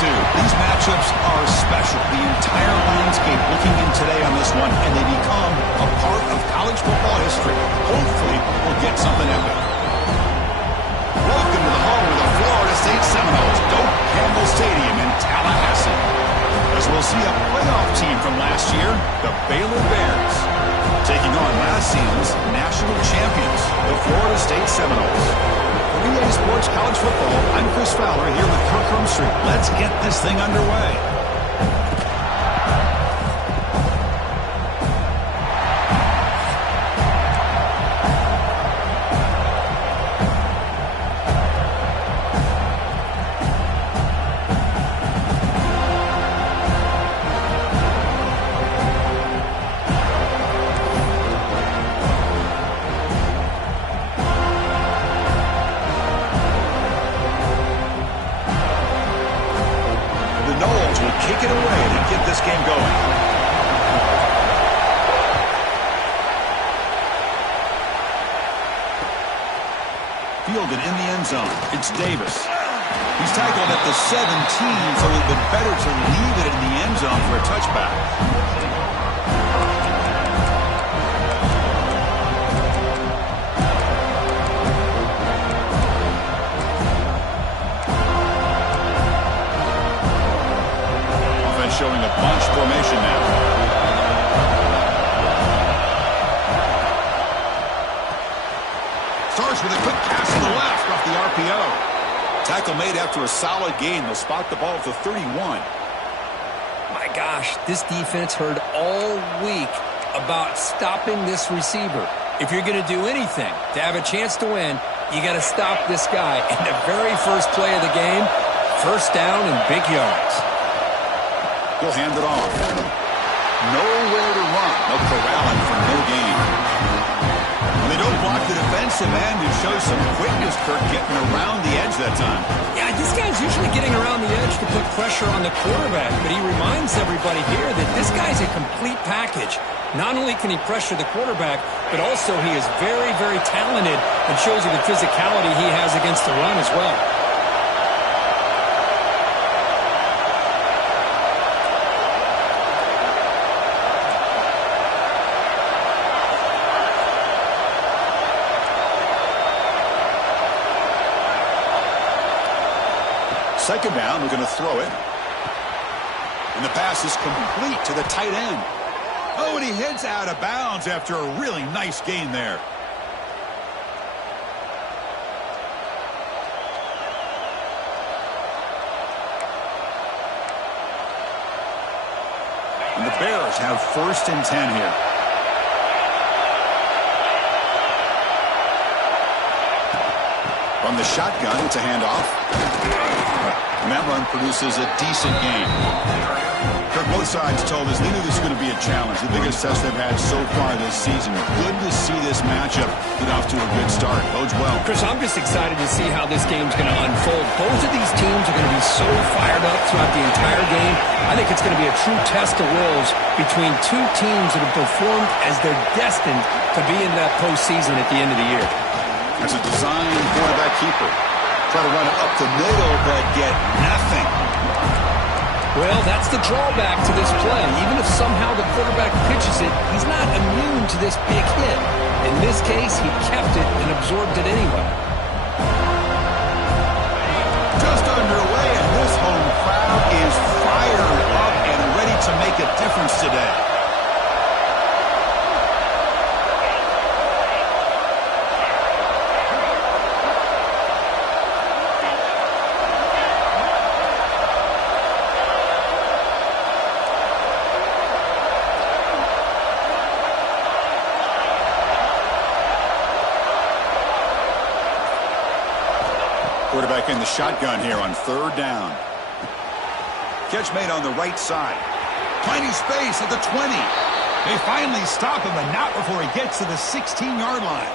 two. These matchups are special. The entire landscape looking in today on this one, and they become a part of college football history. Hopefully, we'll get something epic. Welcome to the home of the Florida State Seminoles, Doak Campbell Stadium in Tallahassee. As we'll see a playoff team from last year, the Baylor Bears, taking on last season's national champions, the Florida State Seminoles. For EA Sports College Football, I'm Chris Fowler here with Kirk Hermstreet. Let's get this thing underway. Kick it away to get this game going. Fielded in the end zone. It's Davis. He's tackled at the 17, so it would have been better to leave it in the end zone for a touchback. Showing a bunch formation now. Starts with a quick pass to the left off the RPO. Tackle made after a solid gain. They'll spot the ball at the 31. My gosh, this defense heard all week about stopping this receiver. If you're going to do anything to have a chance to win, you got to stop this guy. And the very first play of the game, first down and big yards. He'll hand it off. Nowhere to run. They'll corral him for no gain. When they don't block the defensive end, it shows some quickness, Kirk, getting around the edge that time. Yeah, this guy's usually getting around the edge to put pressure on the quarterback, but he reminds everybody here that this guy's a complete package. Not only can he pressure the quarterback, but also he is very, very talented and shows you the physicality he has against the run as well. Second down, we're going to throw it. And the pass is complete to the tight end. Oh, and he heads out of bounds after a really nice gain there. And the Bears have 1st and 10 here. From the shotgun, it's a handoff. And that run produces a decent gain. Kirk, both sides told us they knew this was going to be a challenge, the biggest test they've had so far this season. Good to see this matchup get off to a good start. Bodes well. Chris, I'm just excited to see how this game's going to unfold. Both of these teams are going to be so fired up throughout the entire game. I think it's going to be a true test of wills between two teams that have performed as they're destined to be in that postseason at the end of the year. As a design quarterback keeper. Try to run it up the middle, but get nothing. Well, that's the drawback to this play. Even if somehow the quarterback pitches it, he's not immune to this big hit. In this case, he kept it and absorbed it anyway. Just underway, and this home crowd is fired up and ready to make a difference today. Quarterback in the shotgun here on 3rd down. Catch made on the right side. Tiny space at the 20. They finally stop him, but not before he gets to the 16-yard line.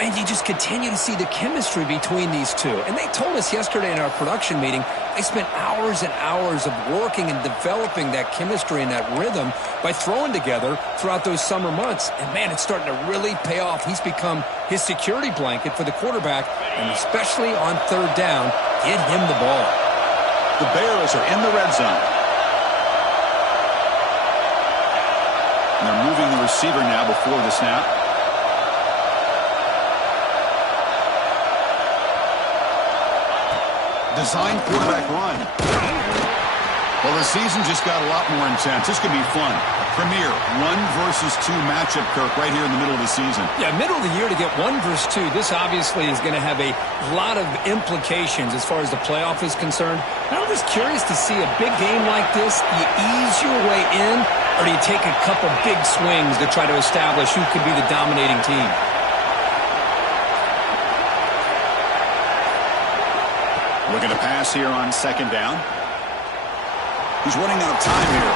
And you just continue to see the chemistry between these two. And they told us yesterday in our production meeting, they spent hours and hours of working and developing that chemistry and that rhythm by throwing together throughout those summer months. And, man, it's starting to really pay off. He's become his security blanket for the quarterback, and especially on 3rd down, get him the ball. The Bears are in the red zone. And they're moving the receiver now before the snap. Design quarterback run. Well, the season just got a lot more intense. This could be fun. Premier 1 versus 2 matchup, Kirk, right here in the middle of the season. Yeah, middle of the year to get 1 versus 2. This obviously is going to have a lot of implications as far as the playoff is concerned. And I'm just curious to see a big game like this. Do you ease your way in, or do you take a couple big swings to try to establish who could be the dominating team? Looking to pass here on 2nd down. He's running out of time here.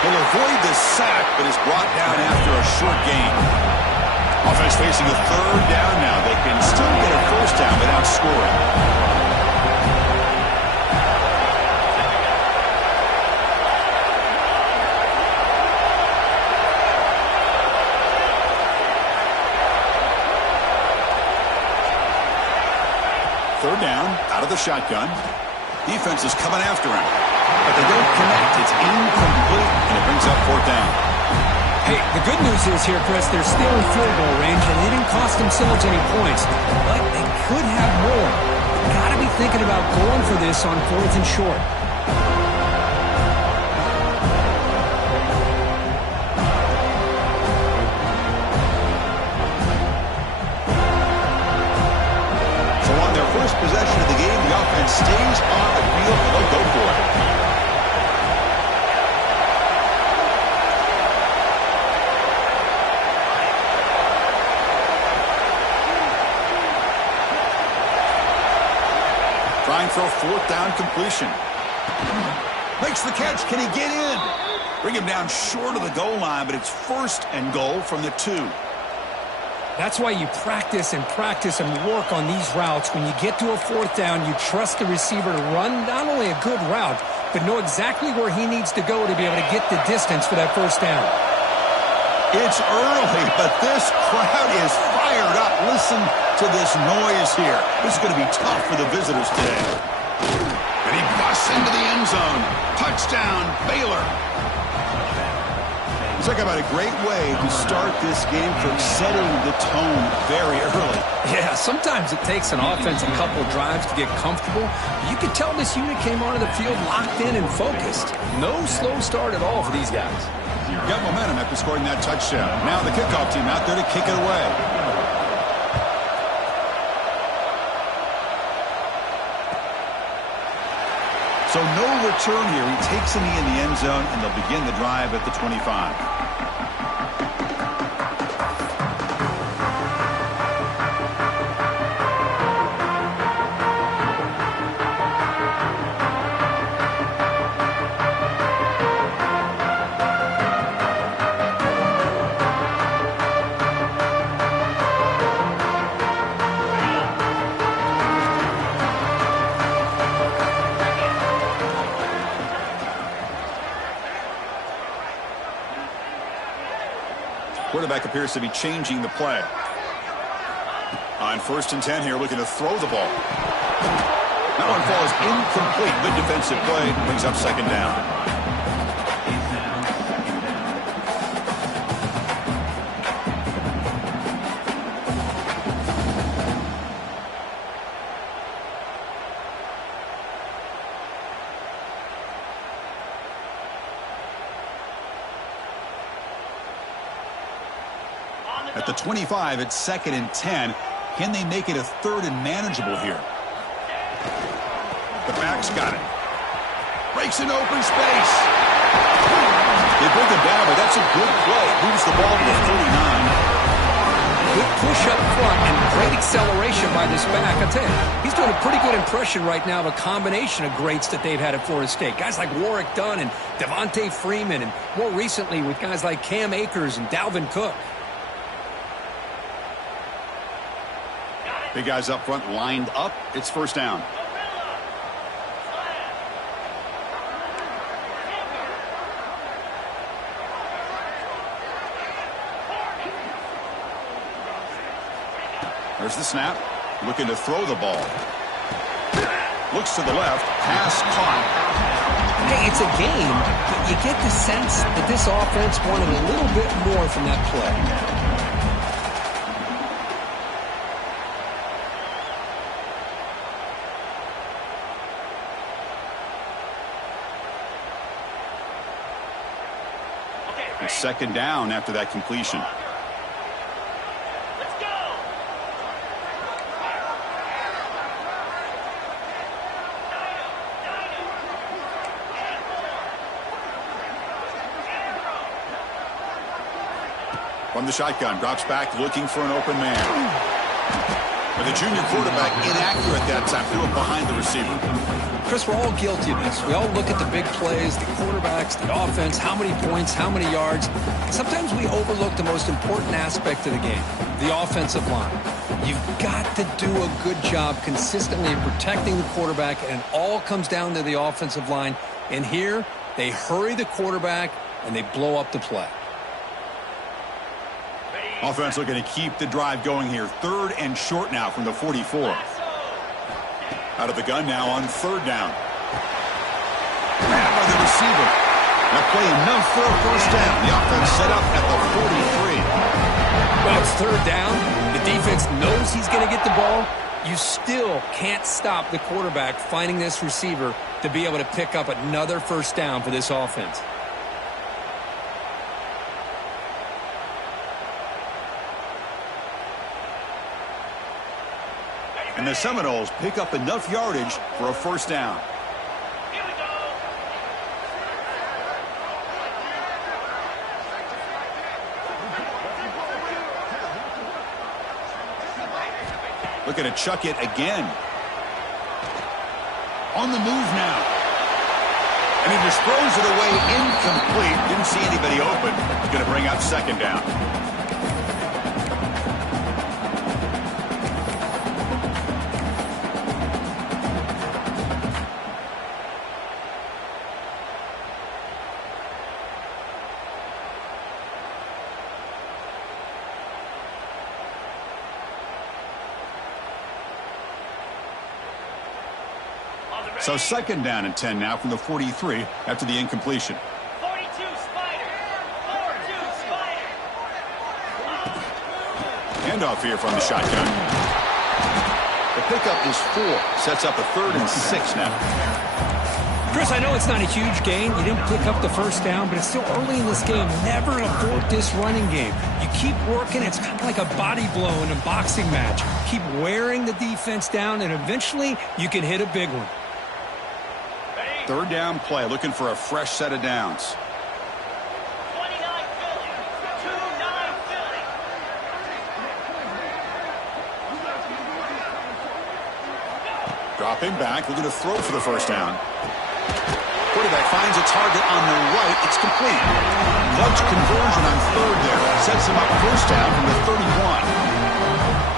He'll avoid the sack, but is brought down after a short gain. Offense facing a 3rd down now. They can still get a 1st down without scoring. Third down, out of the shotgun. Defense is coming after him, but they don't connect. It's incomplete, and it brings up 4th down. Hey, the good news is here, Chris, they're still in field goal range, and they didn't cost themselves any points, but they could have more. Got to be thinking about going for this on 4th and short. First possession of the game, the offense stays on the field, and they'll go for it. Trying for a 4th down completion. Makes the catch. Can he get in? Bring him down short of the goal line, but it's 1st and goal from the 2. That's why you practice and work on these routes. When you get to a 4th down, you trust the receiver to run not only a good route, but know exactly where he needs to go to be able to get the distance for that 1st down. It's early, but this crowd is fired up. Listen to this noise here. This is going to be tough for the visitors today. And he busts into the end zone. Touchdown, Baylor. Talk about a great way to start this game for setting the tone very early. Yeah, sometimes it takes an offense a couple drives to get comfortable. You could tell this unit came onto the field locked in and focused. No slow start at all for these guys. Got momentum after scoring that touchdown. Now the kickoff team out there to kick it away. So no return here. He takes a knee in the end zone, and they'll begin the drive at the 25. Quarterback appears to be changing the play. On 1st and 10 here, looking to throw the ball. That one falls incomplete. Good defensive play. Brings up 2nd down. At the 25, it's 2nd and 10. Can they make it a 3rd and manageable here? The back's got it. Breaks in open space. They bring him down, but that's a good play. Moves the ball to the 39. Good push up front and great acceleration by this back. I tell you, he's doing a pretty good impression right now of a combination of greats that they've had at Florida State. Guys like Warwick Dunn and Devontae Freeman, and more recently with guys like Cam Akers and Dalvin Cook. Big guys up front lined up. It's 1st down. There's the snap. Looking to throw the ball. Looks to the left. Pass caught. Hey, it's a game, but you get the sense that this offense wanted a little bit more from that play. It's second down after that completion. From the shotgun, drops back looking for an open man. But the junior quarterback inaccurate that time, threw it behind the receiver. Chris, we're all guilty of this. We all look at the big plays, the quarterbacks, the offense, how many points, how many yards. And sometimes we overlook the most important aspect of the game, the offensive line. You've got to do a good job consistently protecting the quarterback, and it all comes down to the offensive line. And here, they hurry the quarterback, and they blow up the play. Offense looking to keep the drive going here. Third and short now from the 44. Out of the gun now on third down. Grabbed by the receiver. That play enough for a first down. The offense set up at the 43. Well, it's third down. The defense knows he's going to get the ball. You still can't stop the quarterback finding this receiver to be able to pick up another first down for this offense. And the Seminoles pick up enough yardage for a first down. Here we go. Looking to chuck it again. On the move now. And he just throws it away incomplete. Didn't see anybody open. Going to bring up second down. So second down and 10 now from the 43 after the incompletion. 42 Spider. 42 Spider. Handoff here from the shotgun. The pickup is 4. Sets up a 3rd and 6 now. Chris, I know it's not a huge gain. You didn't pick up the first down, but it's still early in this game. Never abort this running game. You keep working. It's kind of like a body blow in a boxing match. Keep wearing the defense down, and eventually you can hit a big one. Third down play, looking for a fresh set of downs. 29 Philly. 2-9 Philly. Dropping back, looking to throw for the first down. Quarterback finds a target on the right. It's complete. Clutch conversion on third there. Sets him up first down from the 31.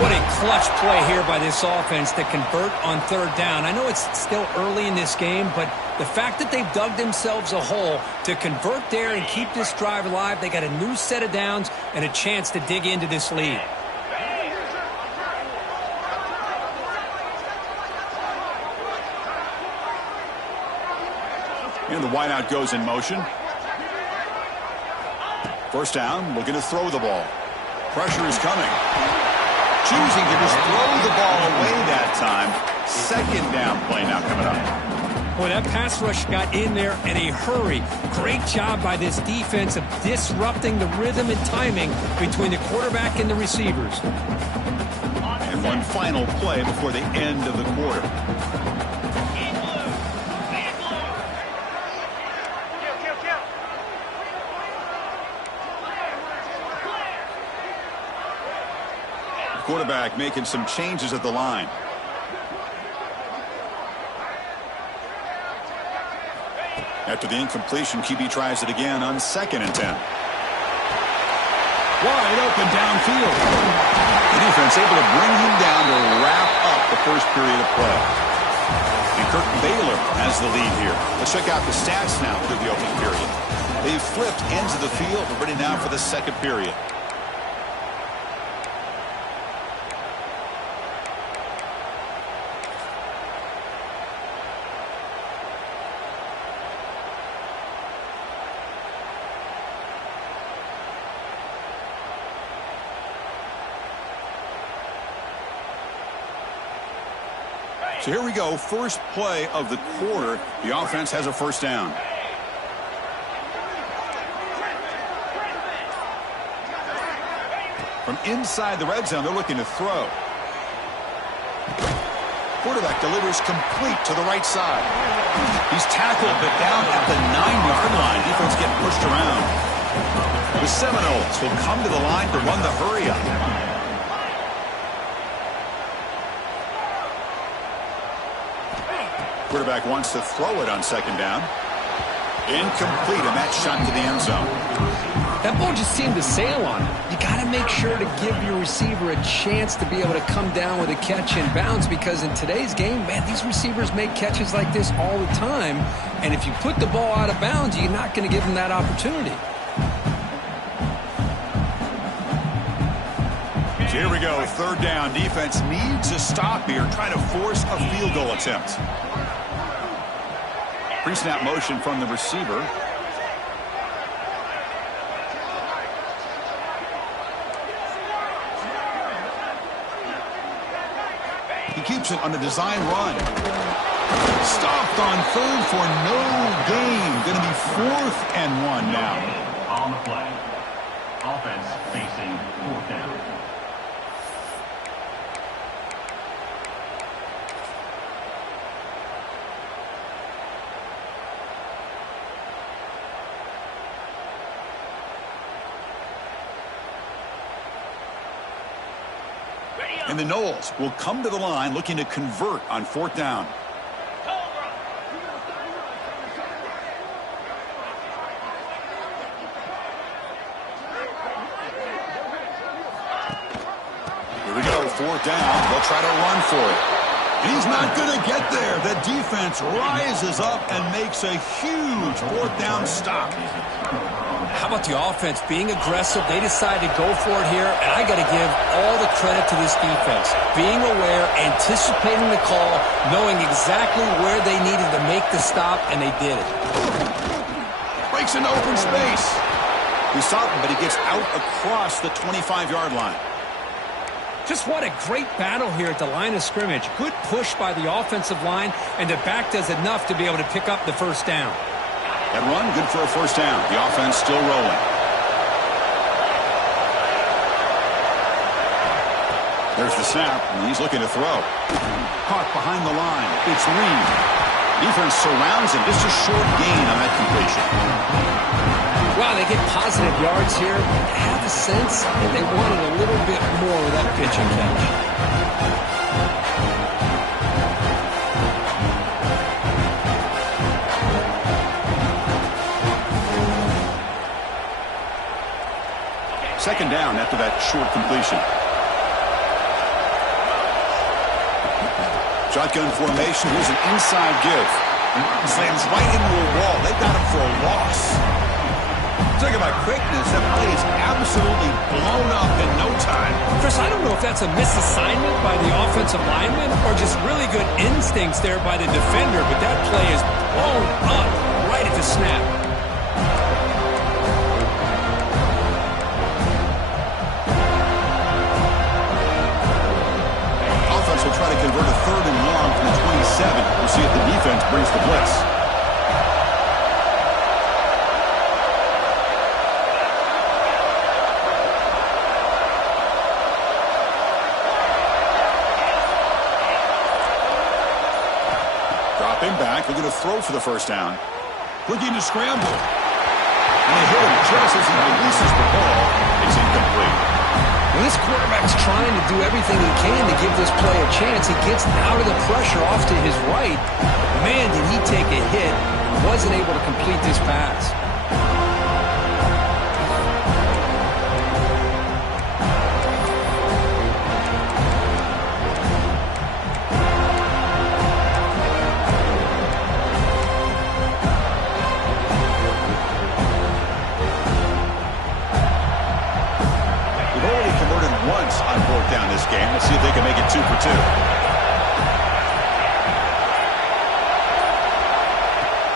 What a clutch play here by this offense to convert on third down. I know it's still early in this game, but the fact that they've dug themselves a hole to convert there and keep this drive alive, they got a new set of downs and a chance to dig into this lead. And the wideout goes in motion. First down, looking to throw the ball. Pressure is coming. Choosing to just throw the ball away that time. Second down play now coming up. Boy, that pass rush got in there in a hurry. Great job by this defense of disrupting the rhythm and timing between the quarterback and the receivers. And one final play before the end of the quarter. Quarterback making some changes at the line. After the incompletion, QB tries it again on second and 10. Wide open downfield. The defense able to bring him down to wrap up the first period of play. And V Baylor has the lead here. Let's check out the stats now through the opening period. They've flipped ends of the field. We're ready now for the second period. So here we go, first play of the quarter. The offense has a first down. From inside the red zone, they're looking to throw. Quarterback delivers complete to the right side. He's tackled, but down at the 9-yard line. Defense getting pushed around. The Seminoles will come to the line to run the hurry-up. Quarterback wants to throw it on second down. Incomplete, and that shot to the end zone. That ball just seemed to sail on him. You got to make sure to give your receiver a chance to be able to come down with a catch in bounds, because in today's game, man, these receivers make catches like this all the time. And if you put the ball out of bounds, you're not going to give them that opportunity. So here we go, third down. Defense needs a stop here, trying to force a field goal attempt. Pre-snap motion from the receiver. He keeps it on the design run. Stopped on third for no gain. Going to be 4th and 1 now. On the play. Offense facing 4th down. And the Noles will come to the line looking to convert on 4th down. Here we go, 4th down. They'll try to run for it. He's not going to get there. The defense rises up and makes a huge 4th down stop. How about the offense being aggressive? They decided to go for it here, and I got to give all the credit to this defense. Being aware, anticipating the call, knowing exactly where they needed to make the stop, and they did it. Breaks into open space. He stopped him, but he gets out across the 25-yard line. Just what a great battle here at the line of scrimmage. Good push by the offensive line, and the back does enough to be able to pick up the first down. That run, good for a first down. The offense still rolling. There's the snap, and he's looking to throw. Caught behind the line. It's Reed. Defense surrounds him. Just a short gain on that completion. Wow, they get positive yards here. I have the sense that they wanted a little bit more with that pitch and catch. Second down after that short completion. Shotgun formation. Here's an inside give. Slams right into a wall. They got him for a loss. Talking about quickness, that play is absolutely blown up in no time. Chris, I don't know if that's a misassignment by the offensive lineman or just really good instincts there by the defender, but that play is blown up right at the snap. Will try to convert a 3rd and long from the 27. We'll see if the defense brings the blitz. Dropping back, looking to throw for the first down. Looking to scramble. And they hit him just as he releases the ball. It's incomplete. When this quarterback's trying to do everything he can to give this play a chance, he gets out of the pressure off to his right. Man, did he take a hit. Wasn't able to complete this pass. Once on 4th down this game. Let's see if they can make it 2 for 2.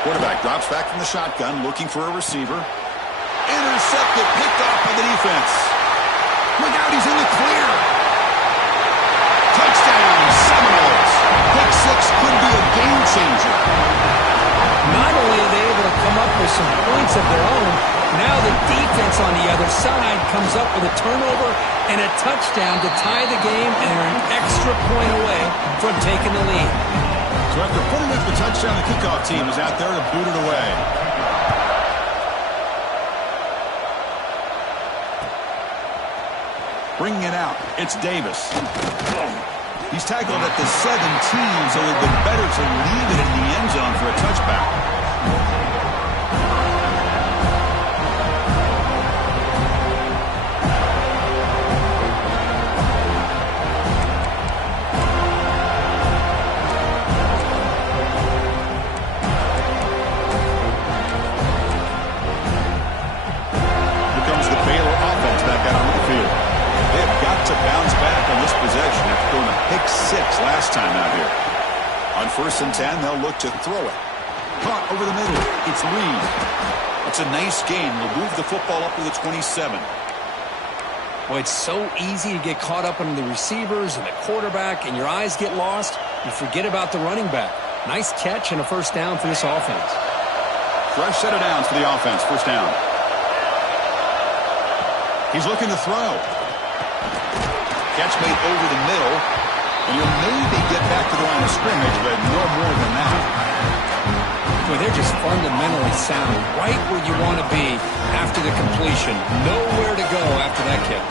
Quarterback drops back from the shotgun, looking for a receiver. Intercepted, picked off by the defense. Look out, he's in the clear. Touchdown, Seminoles. Pick 6 some points of their own. Now the defense on the other side comes up with a turnover and a touchdown to tie the game, and they're an extra point away from taking the lead. So after putting up the touchdown, the kickoff team is out there to boot it away. Bringing it out, it's Davis. He's tackled at the 17, so it would have been better to leave it in the end zone for a touchback. Last time out here. On 1st and 10, they'll look to throw it. Caught over the middle. It's Reed. It's a nice gain. They'll move the football up to the 27. Well, it's so easy to get caught up in the receivers and the quarterback, and your eyes get lost. You forget about the running back. Nice catch and a first down for this offense. Fresh set of downs for the offense. First down. He's looking to throw. Catch made over the middle. And you'll maybe get back to the line of scrimmage, but no more than that. Boy, they're just fundamentally sound, right where you want to be after the completion. Nowhere to go after that catch.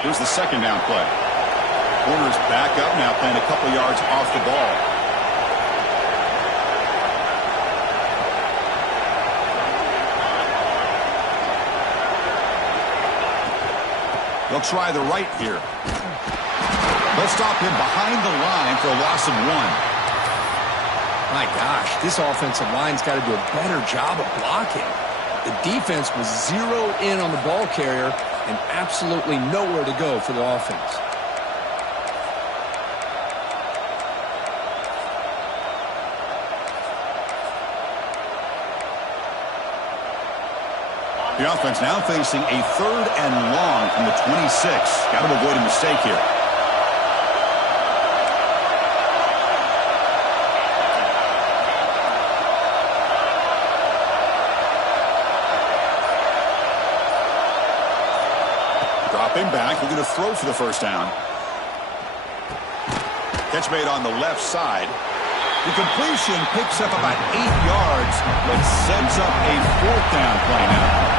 Here's the second down play. Corner's back up now, playing a couple yards off the ball. They'll try the right here. They'll stop him behind the line for a loss of 1. My gosh, this offensive line's got to do a better job of blocking. The defense was zero in on the ball carrier and absolutely nowhere to go for the offense. The offense now facing a 3rd and long from the 26. Got to avoid a mistake here. Dropping back, looking to throw for the first down. Catch made on the left side. The completion picks up about 8 yards, but sets up a 4th down play now.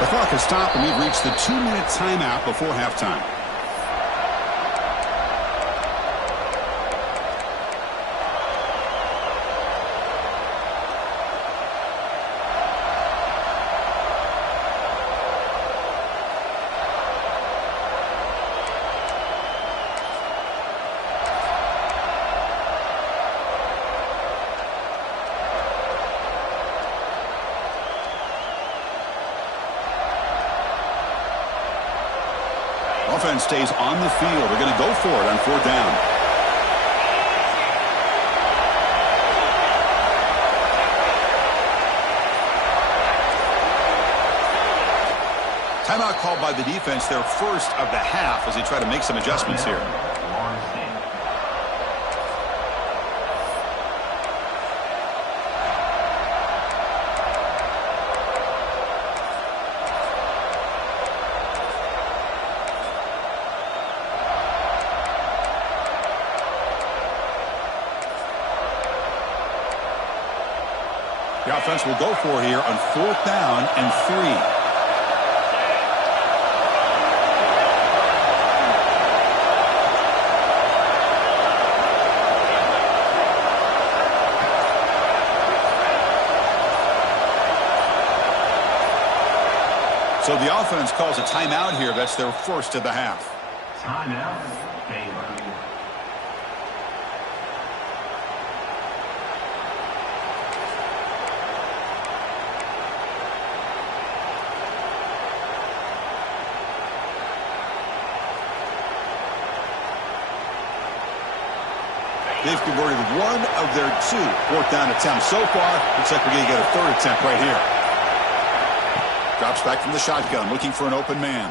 The clock has stopped, and we've reached the 2-minute timeout before halftime. Offense stays on the field. They're going to go for it on 4th down. Timeout called by the defense, their first of the half, as they try to make some adjustments here. The offense will go for here on 4th down and 3. So the offense calls a timeout here. That's their first of the half. Timeout, Baylor. They've converted one of their 2 fourth down attempts so far. Looks like we're going to get a 3rd attempt right here. Drops back from the shotgun, looking for an open man.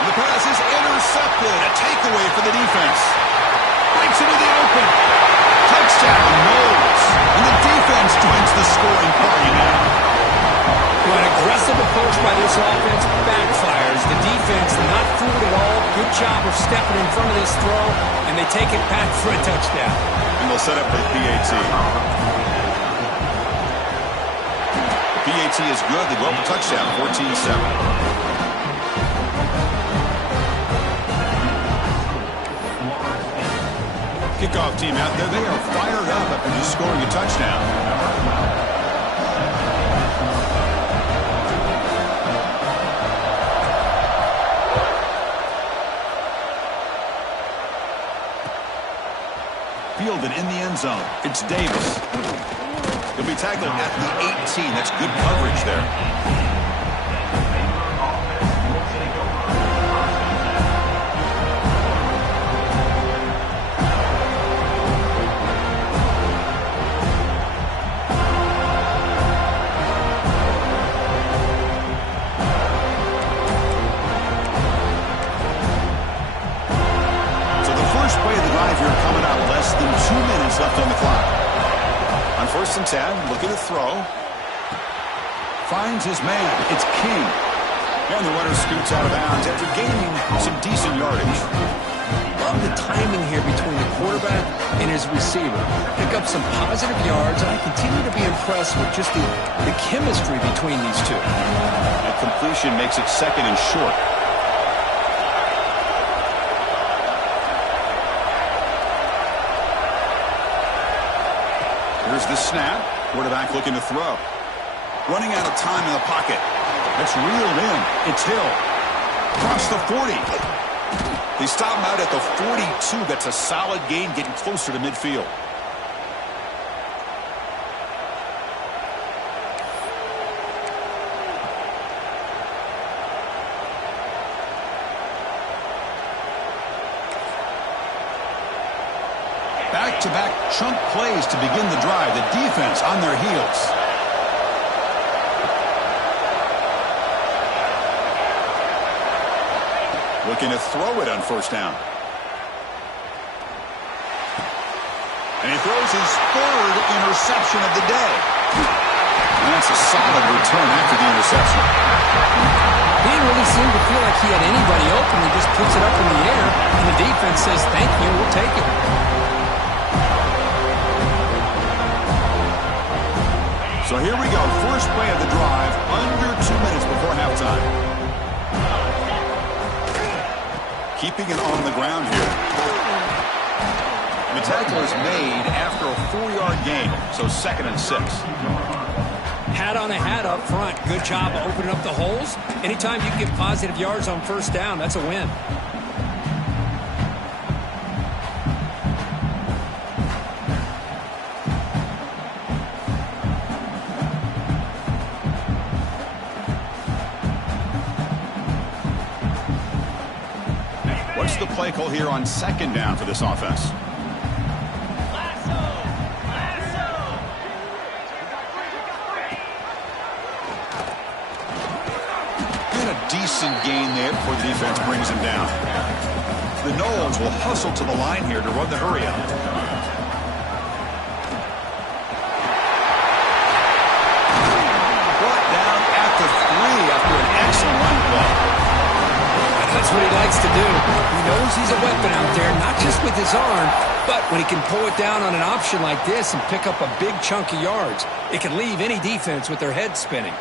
And the pass is intercepted. A takeaway for the defense. Breaks into the open. Touchdown, Knowles. And the defense joins the scoring party now. An aggressive approach by this offense backfires. The defense not fooled at all. Good job of stepping in front of this throw, and they take it back for a touchdown. And they'll set up with PAT. PAT is good. They go up a touchdown, 14-7. Kickoff team out there. They are fired up after just scoring a touchdown. Fielded in the end zone. It's Davis. He'll be tackled at the 18. That's good coverage there. Coming up, less than 2 minutes left on the clock. On 1st and 10, looking to throw. Finds his man. It's King. And the runner scoots out of bounds after gaining some decent yardage. Love the timing here between the quarterback and his receiver. Pick up some positive yards, and I continue to be impressed with just the chemistry between these two. That completion makes it 2nd and short. Here's the snap. Quarterback looking to throw. Running out of time in the pocket. That's reeled in. It's Hill. Across the 40. They stop him out at the 42. That's a solid gain, getting closer to midfield. Back-to-back chunk plays to begin the drive. The defense on their heels. Looking to throw it on 1st down. And he throws his 3rd interception of the day. And that's a solid return after the interception. He didn't really seem to feel like he had anybody open. He just puts it up in the air, and the defense says, thank you, we'll take it. So here we go. First play of the drive, under 2 minutes before halftime. Keeping it on the ground here. The tackle is made after a 4-yard gain, so 2nd and 6. Hat on a hat up front. Good job of opening up the holes. Anytime you can get positive yards on 1st down, that's a win. What's the play call here on 2nd down for this offense? And a decent gain there before the defense brings him down. The Knowles will hustle to the line here to run the hurry up. Brought down at the 3 after an excellent run play. That's what he likes to do. He knows he's a weapon out there, not just with his arm, but when he can pull it down on an option like this and pick up a big chunk of yards, it can leave any defense with their head spinning.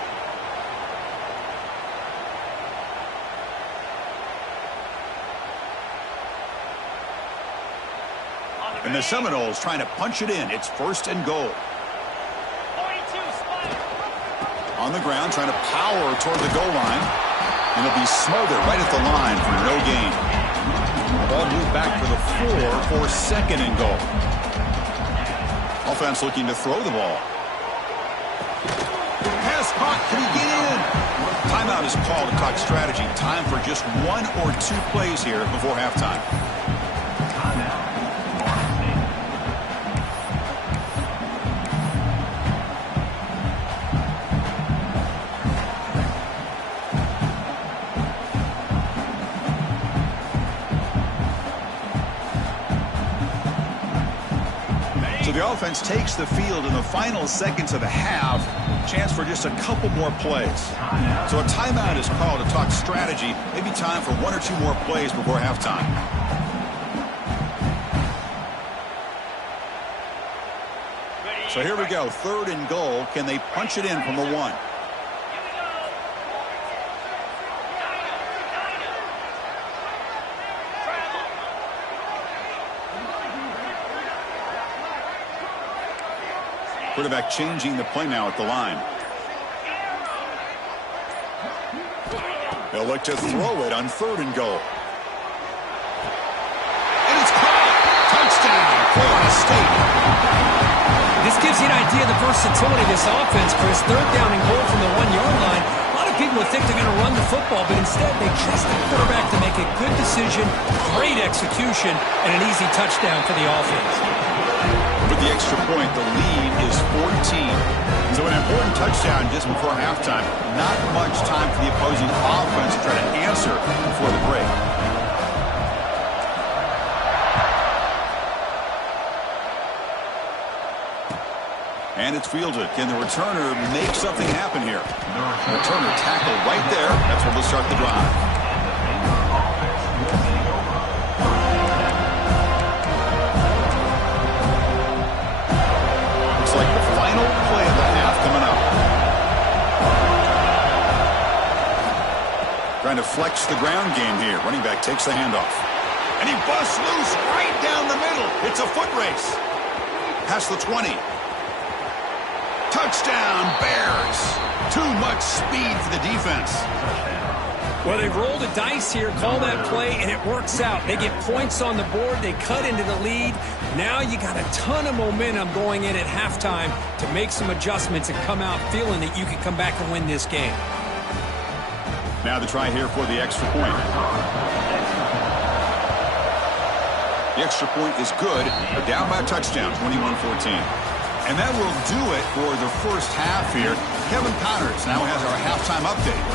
And the Seminoles trying to punch it in. It's 1st and goal. 42, Spider. On the ground, trying to power toward the goal line. And it'll be smothered right at the line for no gain. Ball moved back for the 4 for 2nd and goal. Offense looking to throw the ball. Pass caught. Can he get in? Timeout is called to talk strategy. Time for just 1 or 2 plays here before halftime. Timeout. The offense takes the field in the final seconds of the half. Chance for just a couple more plays. So a timeout is called to talk strategy. Maybe time for one or two more plays before halftime. So here we go. 3rd and goal. Can they punch it in from the 1? Quarterback changing the play now at the line. They'll look to throw it on 3rd and goal. And it's caught. Touchdown, Florida State. This gives you an idea of the versatility of this offense, Chris. 3rd down and goal from the 1-yard line. A lot of people would think they're going to run the football, but instead they trust the quarterback to make a good decision, great execution, and an easy touchdown for the offense. With the extra point, the lead is 14. So an important touchdown just before halftime. Not much time for the opposing offense to try to answer before the break. And it's fielded. Can the returner make something happen here? Returner tackle right there. That's where we'll start the drive. Like the final play of the half coming up. Trying to flex the ground game here. Running back takes the handoff. And he busts loose right down the middle. It's a foot race. Past the 20. Touchdown, Bears. Too much speed for the defense. Well, they rolled the dice here, call that play, and it works out. They get points on the board. They cut into the lead. Now you got a ton of momentum going in at halftime to make some adjustments and come out feeling that you can come back and win this game. Now the try here for the extra point. The extra point is good. They're down by a touchdown, 21-14. And that will do it for the first half here. Kevin Connors now has our halftime update.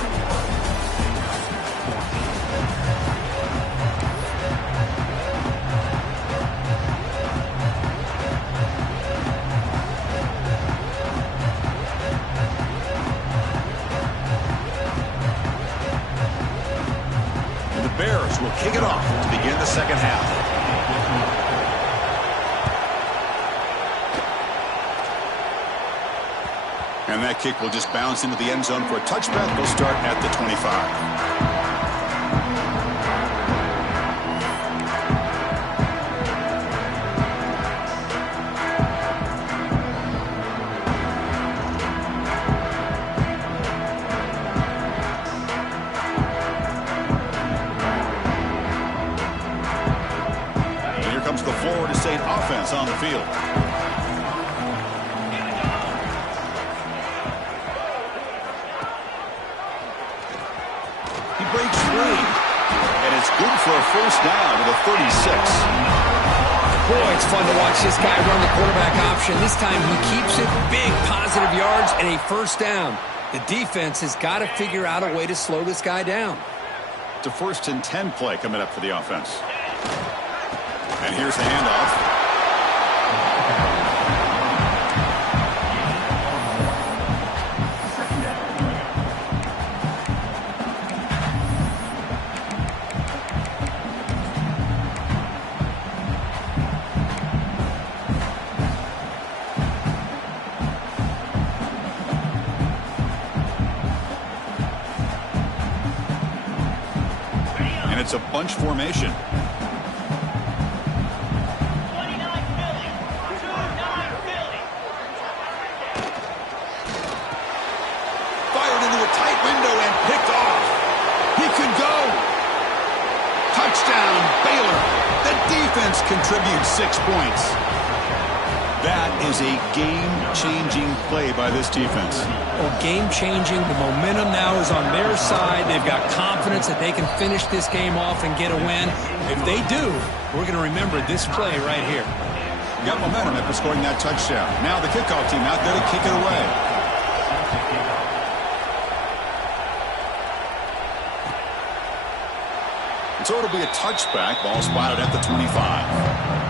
Bears will kick it off to begin the second half. And that kick will just bounce into the end zone for a touchback. They'll start at the 25. The Florida State offense on the field. He breaks free. And it's good for a first down to the 36. Boy, it's fun to watch this guy run the quarterback option. This time he keeps it big, positive yards, and a first down. The defense has got to figure out a way to slow this guy down. It's a 1st and 10 play coming up for the offense. And here's the handoff. And it's a bunch formation. Window and picked off. He could go. Touchdown, Baylor. The defense contributes 6 points. That is a game-changing play by this defense. Well, game-changing. The momentum now is on their side. They've got confidence that they can finish this game off and get a win. If they do, we're going to remember this play right here. Got momentum after scoring that touchdown. Now the kickoff team out there to kick it away. So it'll be a touchback. Ball spotted at the 25.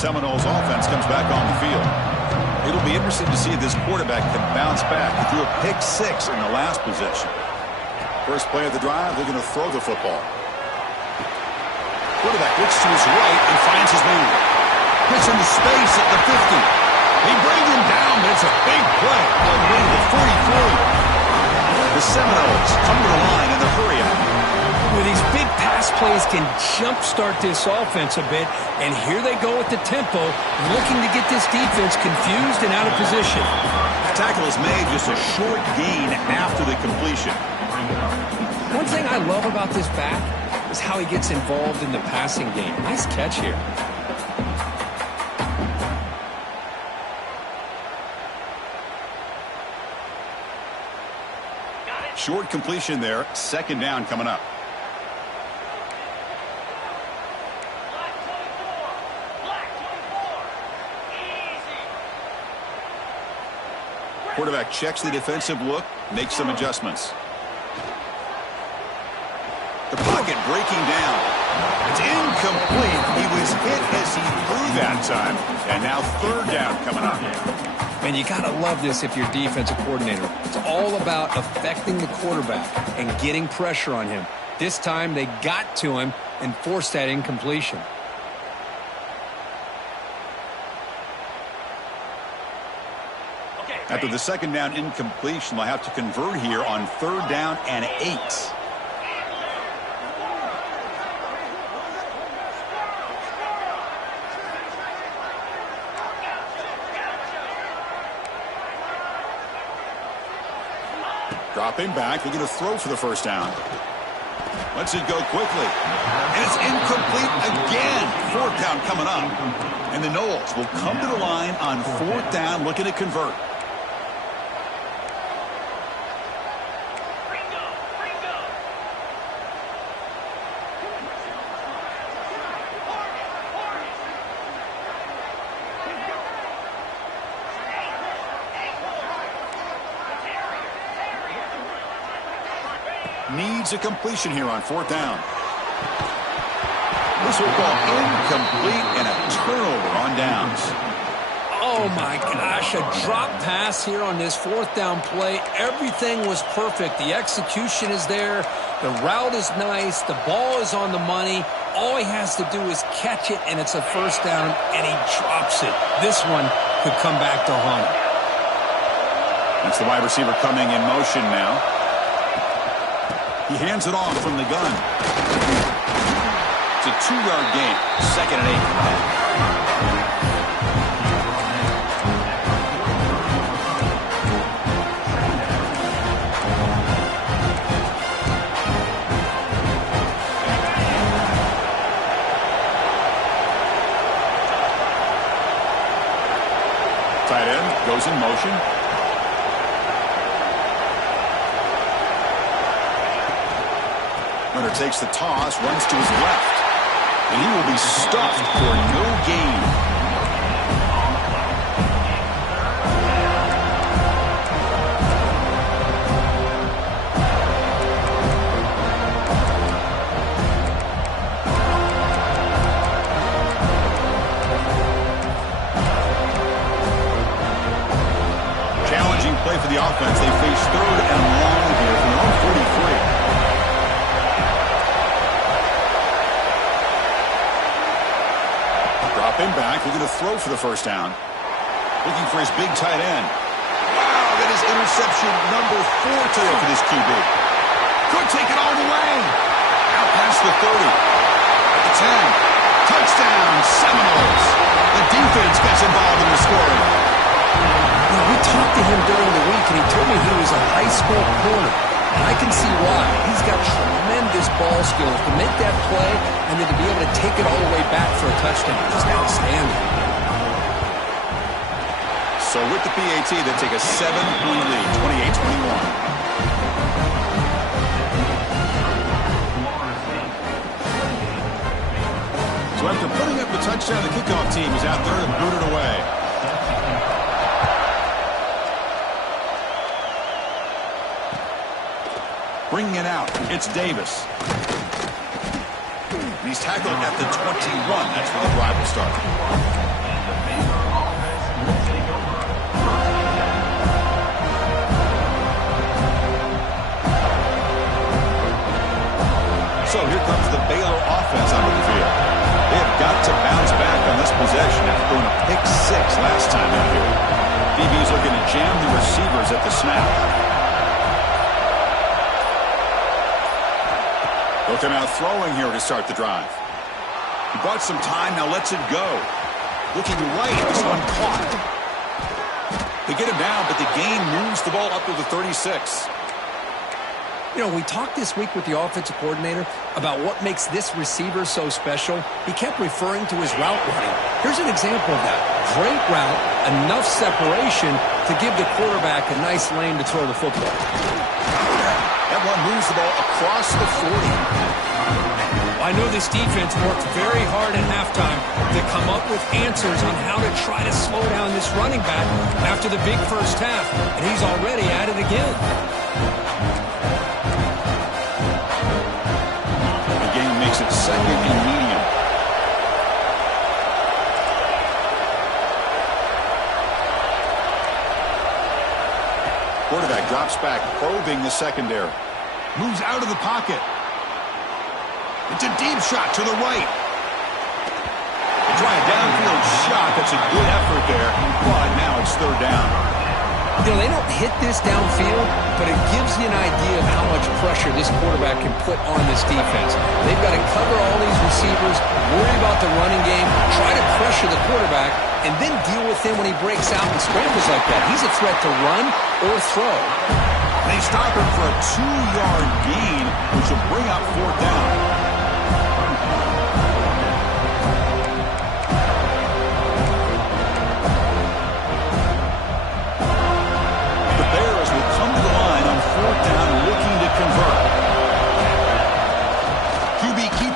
Seminoles offense comes back on the field. It'll be interesting to see if this quarterback can bounce back. He threw a pick-6 in the last possession. First play of the drive, they're going to throw the football. Quarterback looks to his right and finds his man. Pitch into space at the 50. They bring him down, but it's a big play all the way to the 43. The Seminoles come to the line in the hurry-up. With these big pass plays can jumpstart this offense a bit, and here they go at the tempo, looking to get this defense confused and out of position. The tackle is made just a short gain after the completion. One thing I love about this back is how he gets involved in the passing game. Nice catch here. Short completion there. Second down coming up. Quarterback checks the defensive look, makes some adjustments. The pocket breaking down. It's incomplete. He was hit as he threw that time. And now third down coming up. Man, you got to love this if you're defensive coordinator. It's all about affecting the quarterback and getting pressure on him. This time they got to him and forced that incompletion. After the second down incompletion, they'll have to convert here on third down and 8. Dropping back, they're going to throw for the first down. Lets it go quickly. And it's incomplete again. Fourth down coming up. And the Noles will come to the line on fourth down, looking to convert. Needs a completion here on fourth down. This will call incomplete and a turnover on downs. Oh, my gosh, a drop pass here on this fourth down play. Everything was perfect. The execution is there. The route is nice. The ball is on the money. All he has to do is catch it, and it's a first down, and he drops it. This one could come back to haunt him. That's the wide receiver coming in motion now. He hands it off from the gun. It's a 2-yard gain. Second and 8. Tight end goes in motion. Runner takes the toss, runs to his left. And he will be stuffed for no gain. Challenging play for the offense. They face third and long here from their own 43. Dropping back, they're going to throw for the first down. Looking for his big tight end. Wow, that is interception number 4 today for this QB. Could take it all the way. Out past the 30. At the 10. Touchdown, Seminoles. The defense gets involved in the scoring. Well, we talked to him during the week, and he told me he was a high school corner. And I can see why. He's got tremendous ball skills to make that play and then to be able to take it all the way back for a touchdown. Just outstanding. So with the PAT, they take a 7-point lead, 28-21. So after putting up the touchdown, the kickoff team is out there to boot it away. Bringing it out, it's Davis. And he's tackled at the 21. That's where the drive will start. last time out here. DB's looking to jam the receivers at the snap. Looking out throwing here to start the drive. He bought some time, now lets it go. Looking right, this one caught. They get him down, but the gain moves the ball up to the 36. You know, we talked this week with the offensive coordinator about what makes this receiver so special. He kept referring to his route running. Here's an example of that. Great route, enough separation to give the quarterback a nice lane to throw the football. That one moves the ball across the 40. I know this defense worked very hard at halftime to come up with answers on how to try to slow down this running back after the big first half, and he's already at it again. The game makes it second and medium. Quarterback drops back, probing the secondary. Moves out of the pocket. It's a deep shot to the right. They try a downfield shot. That's a good effort there. But now it's third down. You know, they don't hit this downfield, but it gives you an idea of how much pressure this quarterback can put on this defense. They've got to cover all these receivers, worry about the running game, try to pressure the quarterback, and then deal with him when he breaks out and scrambles like that. He's a threat to run or throw. They stop him for a 2-yard gain, which will bring up fourth down.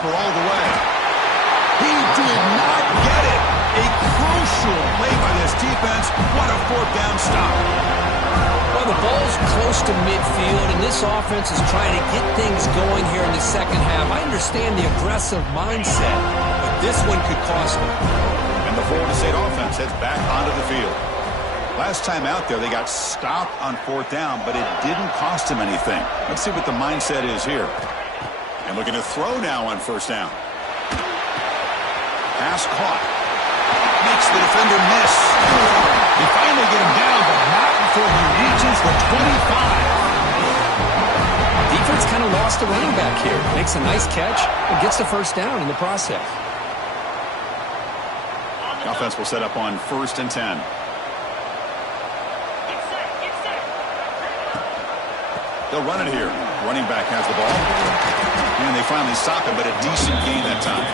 All the way. He did not get it. A crucial play by this defense. What a fourth down stop. Well, the ball's close to midfield, and this offense is trying to get things going here in the second half. I understand the aggressive mindset, but this one could cost them. And the Florida State offense heads back onto the field. Last time out there, they got stopped on fourth down, but it didn't cost them anything. Let's see what the mindset is here. And looking to throw now on first down. Pass caught. Makes the defender miss. They finally get him down, but not before he reaches the 25. Defense kind of lost the running back here. Makes a nice catch and gets the first down in the process. The offense will set up on 1st and 10. They'll run it here. Running back has the ball. And they finally stop him, but a decent gain that time.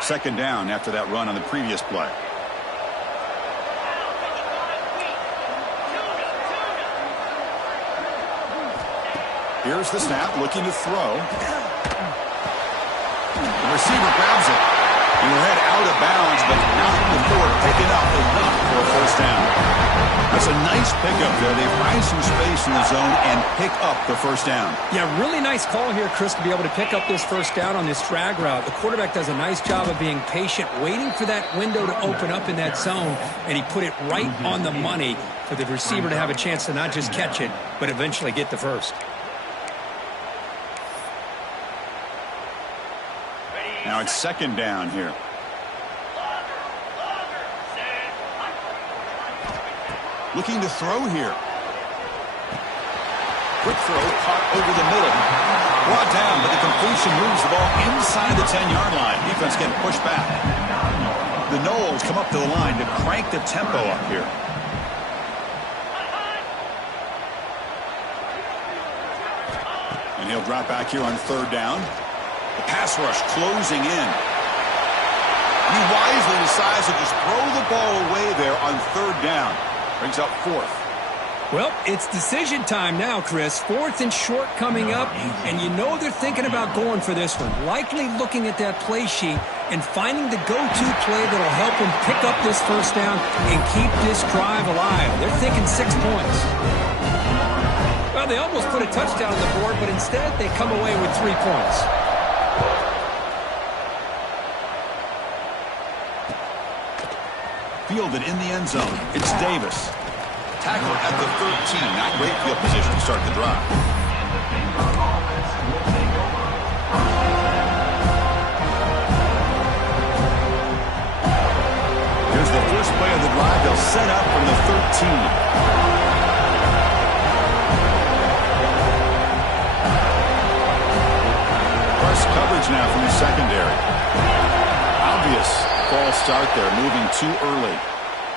Second down after that run on the previous play. Here's the snap, looking to throw. The receiver grabs it. He will head out of bounds, but not before picking up enough for a first down. That's a nice pickup there. They find some space in the zone and pick up the first down. Yeah, really nice call here, Chris, to be able to pick up this first down on this drag route. The quarterback does a nice job of being patient, waiting for that window to open up in that zone, and he put it right on the money for the receiver to have a chance to not just catch it, but eventually get the first. Now it's second down here. Looking to throw here. Quick throw, caught over the middle. Brought down, but the completion moves the ball inside the 10-yard line. Defense getting pushed back. The Noles come up to the line to crank the tempo up here. And he'll drop back here on third down. The pass rush closing in. He wisely decides to just throw the ball away there on third down. Brings up fourth. Well, it's decision time now, Chris. 4th and short coming up, and you know they're thinking about going for this one. Likely looking at that play sheet and finding the go-to play that'll help them pick up this first down and keep this drive alive. They're thinking 6 points. Well, they almost put a touchdown on the board, but instead they come away with 3 points. Fielded in the end zone. It's Davis. Tackle at the 13. Not great field position to start the drive. Here's the first play of the drive. They'll set up from the 13. Coverage now from the secondary. Obvious false start there, moving too early.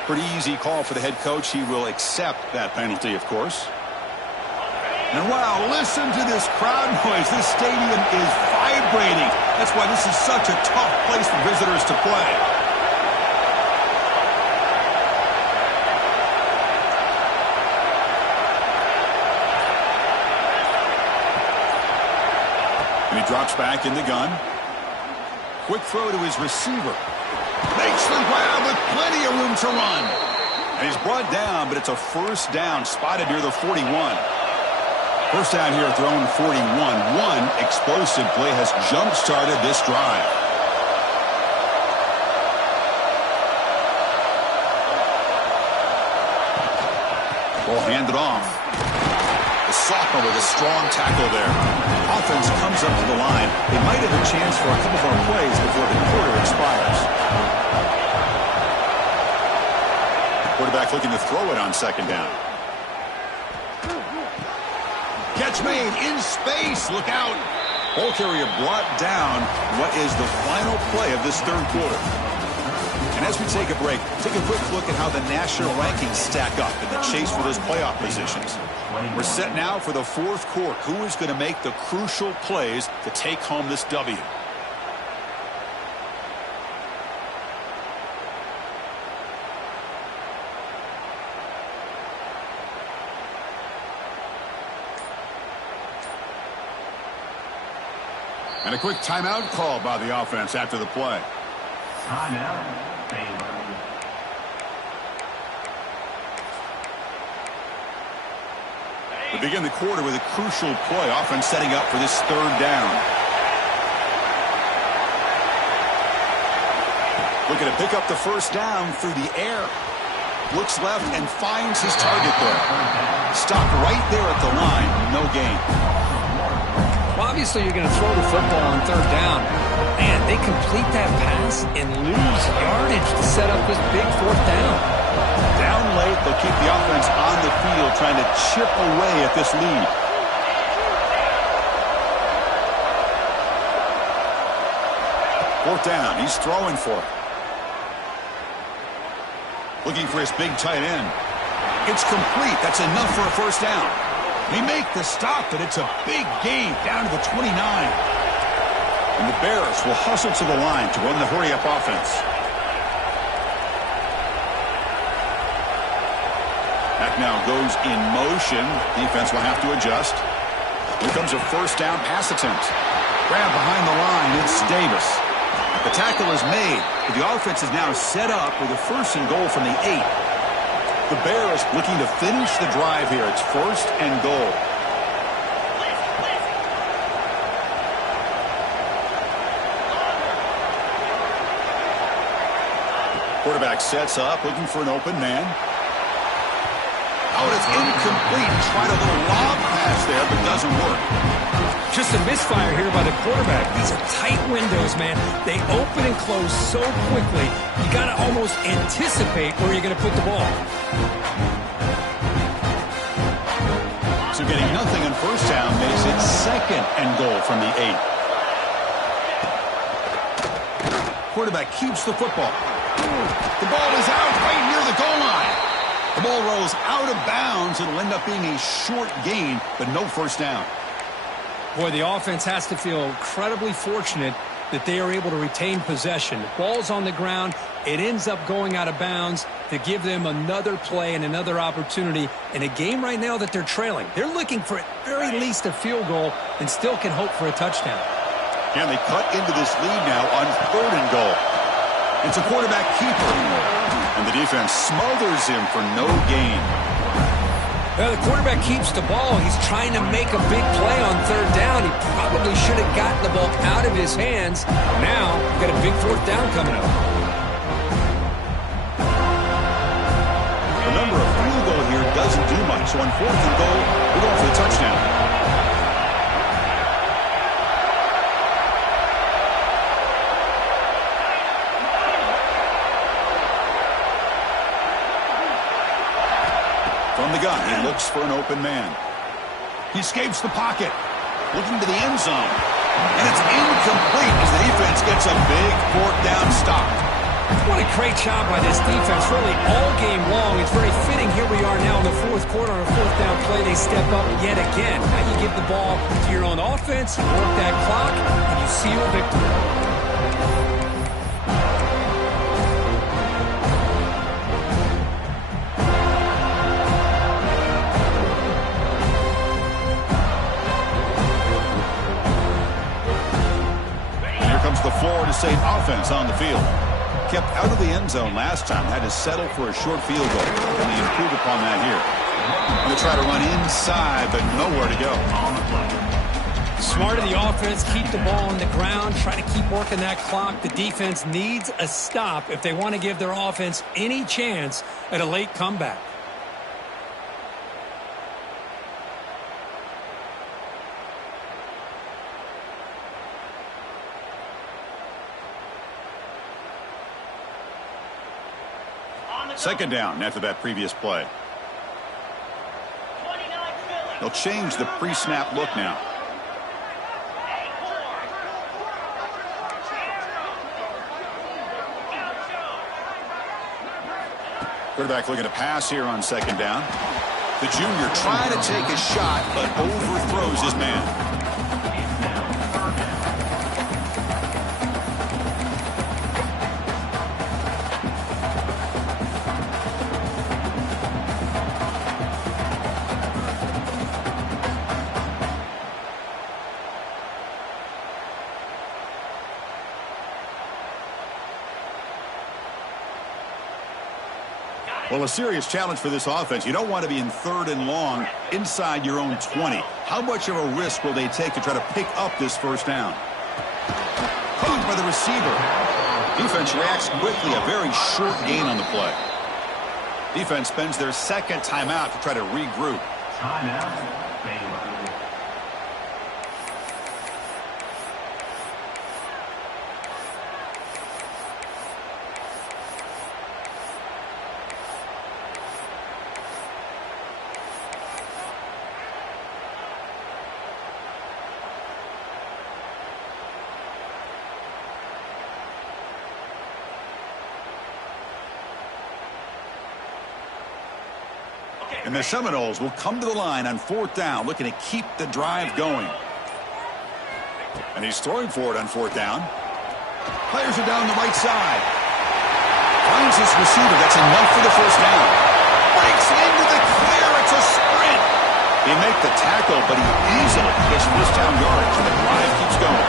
Pretty easy call for the head coach. He will accept that penalty, of course. And wow, listen to this crowd noise. This stadium is vibrating. That's why this is such a tough place for visitors to play. And he drops back in the gun. Quick throw to his receiver. Makes the grab with plenty of room to run. And he's brought down, but it's a first down spotted near the 41. First down here thrown 41. One explosive play has jump-started this drive. Ball handed off. The sophomore with a strong tackle there. Offense comes up to the line. They might have a chance for a couple more plays before the quarter expires. Quarterback looking to throw it on second down. Catch made in space. Look out. Ball carrier brought down. What is the final play of this third quarter? And as we take a break, take a quick look at how the national rankings stack up in the chase for those playoff positions. We're set now for the fourth quarter. Who is going to make the crucial plays to take home this W? And a quick timeout call by the offense after the play. Timeout. Baylor. We begin the quarter with a crucial play. Offense setting up for this third down. Looking to pick up the first down through the air. Looks left and finds his target there. Stopped right there at the line. No gain. Well, obviously, you're going to throw the football on third down. Man, they complete that pass and lose yardage to set up this big fourth down. Down late, they'll keep the offense on the field trying to chip away at this lead. Fourth down, he's throwing for it. Looking for his big tight end. It's complete. That's enough for a first down. They make the stop, but it's a big gain down to the 29. And the Bears will hustle to the line to run the hurry-up offense. Back now goes in motion. Defense will have to adjust. Here comes a first down pass attempt. Grab behind the line. It's Davis. The tackle is made, but the offense is now set up with a first and goal from the 8. The Bears looking to finish the drive here. It's first and goal. Quarterback sets up, looking for an open man. Oh, it's incomplete. Tried a little lob pass there, but doesn't work. Just a misfire here by the quarterback. These are tight windows, man. They open and close so quickly, you got to almost anticipate where you're going to put the ball. So getting nothing on first down makes it second and goal from the 8. Quarterback keeps the football. The ball is out right near the goal line. The ball rolls out of bounds. It'll end up being a short gain, but no first down. Boy, the offense has to feel incredibly fortunate that they are able to retain possession. The ball's on the ground. It ends up going out of bounds to give them another play and another opportunity in a game right now that they're trailing. They're looking for at very least a field goal and still can hope for a touchdown. And they cut into this lead now on third and goal. It's a quarterback keeper. And the defense smothers him for no gain. Well, the quarterback keeps the ball. He's trying to make a big play on third down. He probably should have gotten the ball out of his hands. Now, we've got a big fourth down coming up. Remember, a field goal here does doesn't do much. So on 4th and goal, we're going for the touchdown. From the gun, he looks for an open man. He escapes the pocket, looking to the end zone. And it's incomplete as the defense gets a big 4th down stop. What a great job by this defense, really all game long. It's very fitting. Here we are now in the 4th quarter on a 4th down play. They step up yet again. Now you give the ball to your own offense, you work that clock, and you seal a victory. The Florida State offense on the field. Kept out of the end zone last time. Had to settle for a short field goal. And they improved upon that here. They try to run inside, but nowhere to go. Smart of the offense. Keep the ball on the ground. Try to keep working that clock. The defense needs a stop if they want to give their offense any chance at a late comeback. Second down after that previous play. They'll change the pre-snap look now. Quarterback looking to pass here on second down. The junior trying to take a shot, but overthrows his man. Well, a serious challenge for this offense. You don't want to be in 3rd and long inside your own 20. How much of a risk will they take to try to pick up this first down? Caught by the receiver. Defense reacts quickly. A very short gain on the play. Defense spends their second timeout to try to regroup. Timeout, Baylor. And the Seminoles will come to the line on 4th down, looking to keep the drive going. And he's throwing for it on 4th down. Players are down the right side. Finds his receiver. That's enough for the first down. Breaks into the clear. It's a sprint. They make the tackle, but he easily gets first down yardage, and the drive keeps going.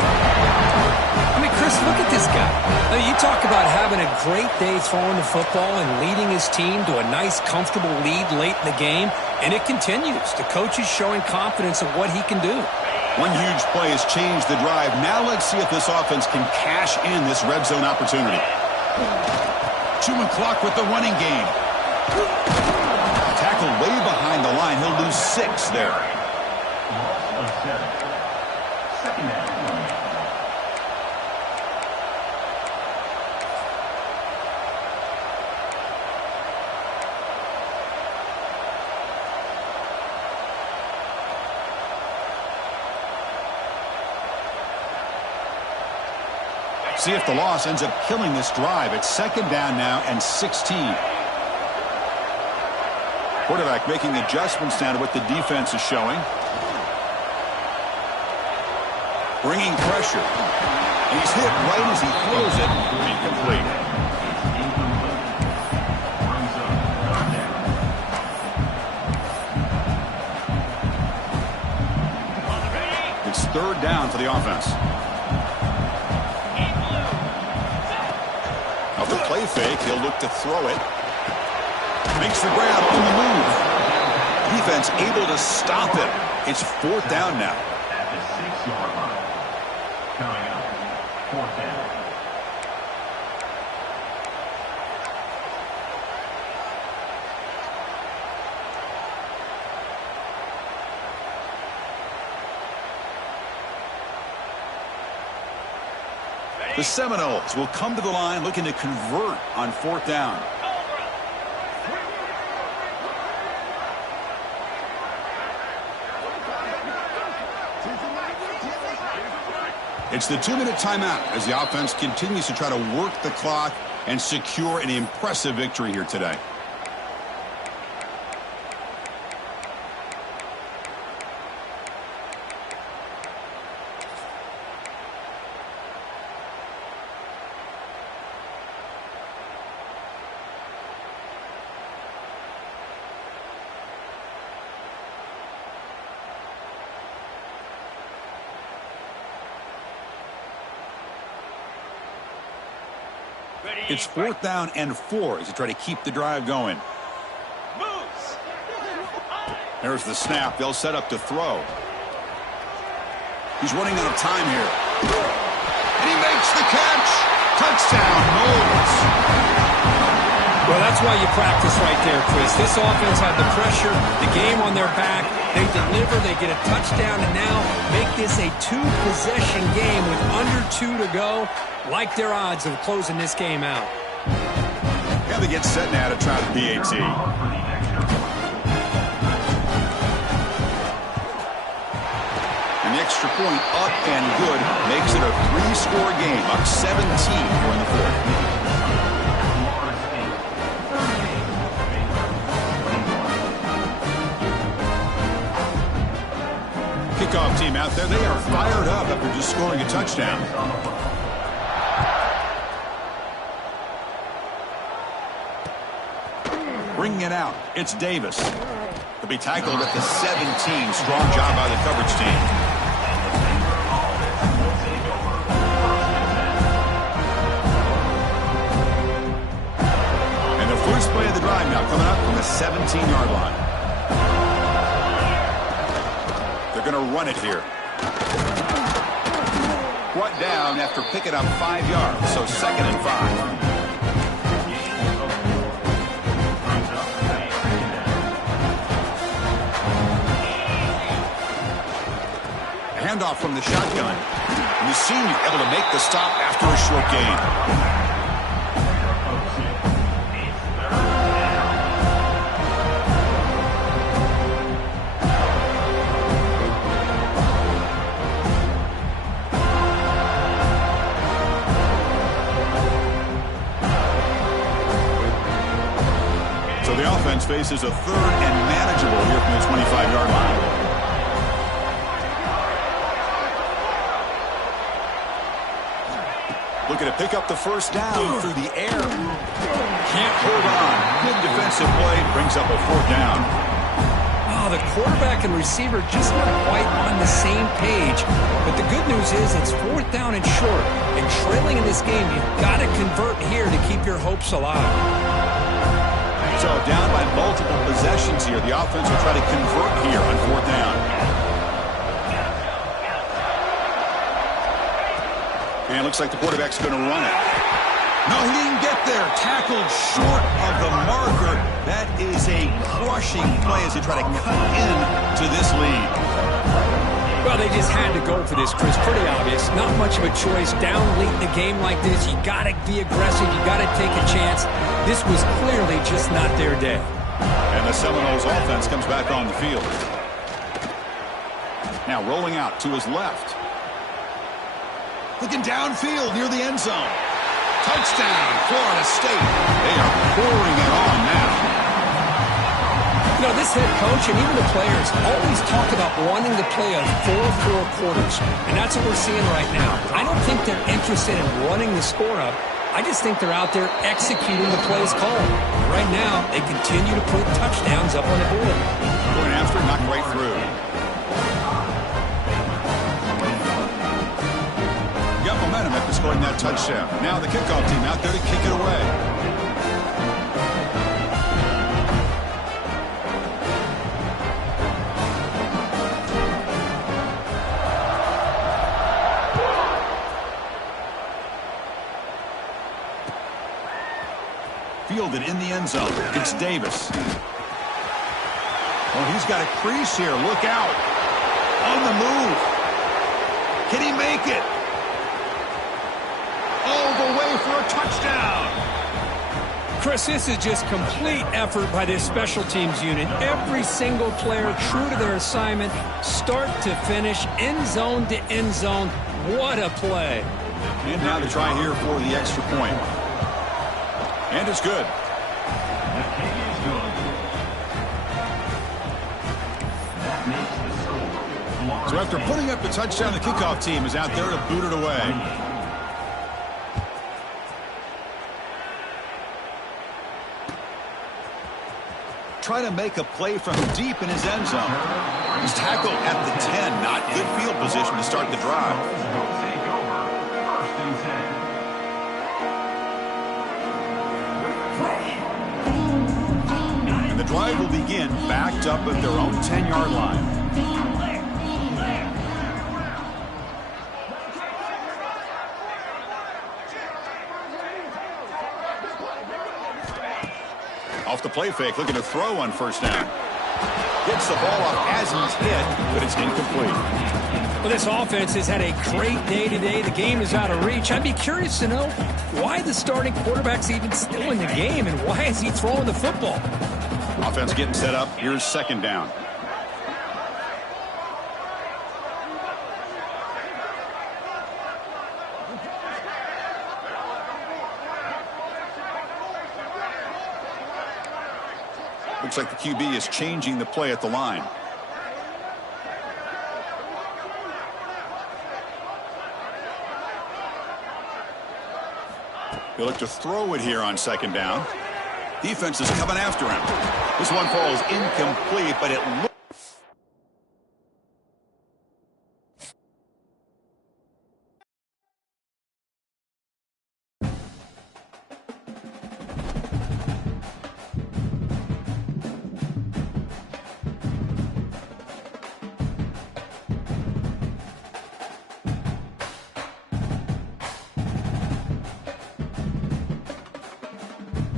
I mean, Chris, look at this guy. I mean, you talk about having a great day throwing the football and leading his team to a nice, comfortable lead late in the game, and it continues. The coach is showing confidence of what he can do. One huge play has changed the drive. Now let's see if this offense can cash in this red zone opportunity. 2 o'clock with the running game. Tackle way behind the line. He'll lose 6 there. Loss of 7. Second down. See if the loss ends up killing this drive. It's second down now and 16. Quarterback making adjustments now to what the defense is showing. Bringing pressure. He's hit right as he throws it. Incomplete. It's 3rd down for the offense. Off the play fake, he'll look to throw it. Makes the grab on the move. Defense able to stop him. It's 4th down now. At the 6-yard line. Coming up, 4th down. The Seminoles will come to the line looking to convert on 4th down. It's the 2-minute timeout as the offense continues to try to work the clock and secure an impressive victory here today. It's 4th down and 4 as they try to keep the drive going. There's the snap. They'll set up to throw. He's running out of time here. And he makes the catch. Touchdown, Noles. Well, that's why you practice right there, Chris. This offense had the pressure, the game on their back. They deliver, they get a touchdown, and now make this a 2-possession game with under 2 to go. Like their odds of closing this game out. Yeah, they get set now to try the PAT. And the extra point up and good makes it a 3-score game, up 17 here in the 4th. Kickoff team out there, they are fired up after just scoring a touchdown. Bringing it out, it's Davis. He'll be tackled at the 17. Strong job by the coverage team. And the first play of the drive now coming up from the 17-yard line. They're going to run it here. Brought down after picking up 5 yards, so 2nd and 5. Handoff from the shotgun. And the senior able to make the stop after a short gain. So the offense faces a 3rd and manageable here from the 25-yard line. Looking to pick up the first down through the air. Can't hold on. Good defensive play. Brings up a 4th down. Oh, the quarterback and receiver just not quite on the same page. But the good news is it's 4th down and short. And trailing in this game, you've got to convert here to keep your hopes alive. So down by multiple possessions here. The offense will try to convert here on 4th down. And it looks like the quarterback's going to run it. No, he didn't get there. Tackled short of the marker. That is a crushing play as they try to cut into this lead. Well, they just had to go for this, Chris. Pretty obvious. Not much of a choice. Down late in the game like this, you got to be aggressive. You got to take a chance. This was clearly just not their day. And the Seminoles offense comes back on the field. Now rolling out to his left. Looking downfield near the end zone. Touchdown, Florida State. They are pouring it on now. You know, this head coach and even the players always talk about wanting to play a 4-4 quarters. And that's what we're seeing right now. I don't think they're interested in running the score up. I just think they're out there executing the plays called. Right now, they continue to put touchdowns up on the board. Going after it, knocked right through. Got momentum after scoring that touchdown. Now the kickoff team out there to kick it away. Fielded in the end zone. It's Davis. Oh, he's got a crease here. Look out. On the move. Can he make it? all the way for a touchdown. Chris, this is just complete effort by this special teams unit. Every single player true to their assignment, start to finish, end zone to end zone. What a play. And now the try here for the extra point. And it's good. The kick is good. That makes the score. So after putting up the touchdown, the kickoff team is out there to boot it away. Try to make a play from deep in his end zone. He's tackled at the 10. Not good field position to start the drive. Take over. First and 10. And the drive will begin backed up at their own 10-yard line. Off the play fake, looking to throw on first down. Gets the ball off as he's hit, but it's incomplete. Well, this offense has had a great day today. The game is out of reach. I'd be curious to know why the starting quarterback's even still in the game and why is he throwing the football? Offense getting set up. Here's second down. Looks like the QB is changing the play at the line. He'll look to throw it here on second down. Defense is coming after him. This one falls incomplete, but it looks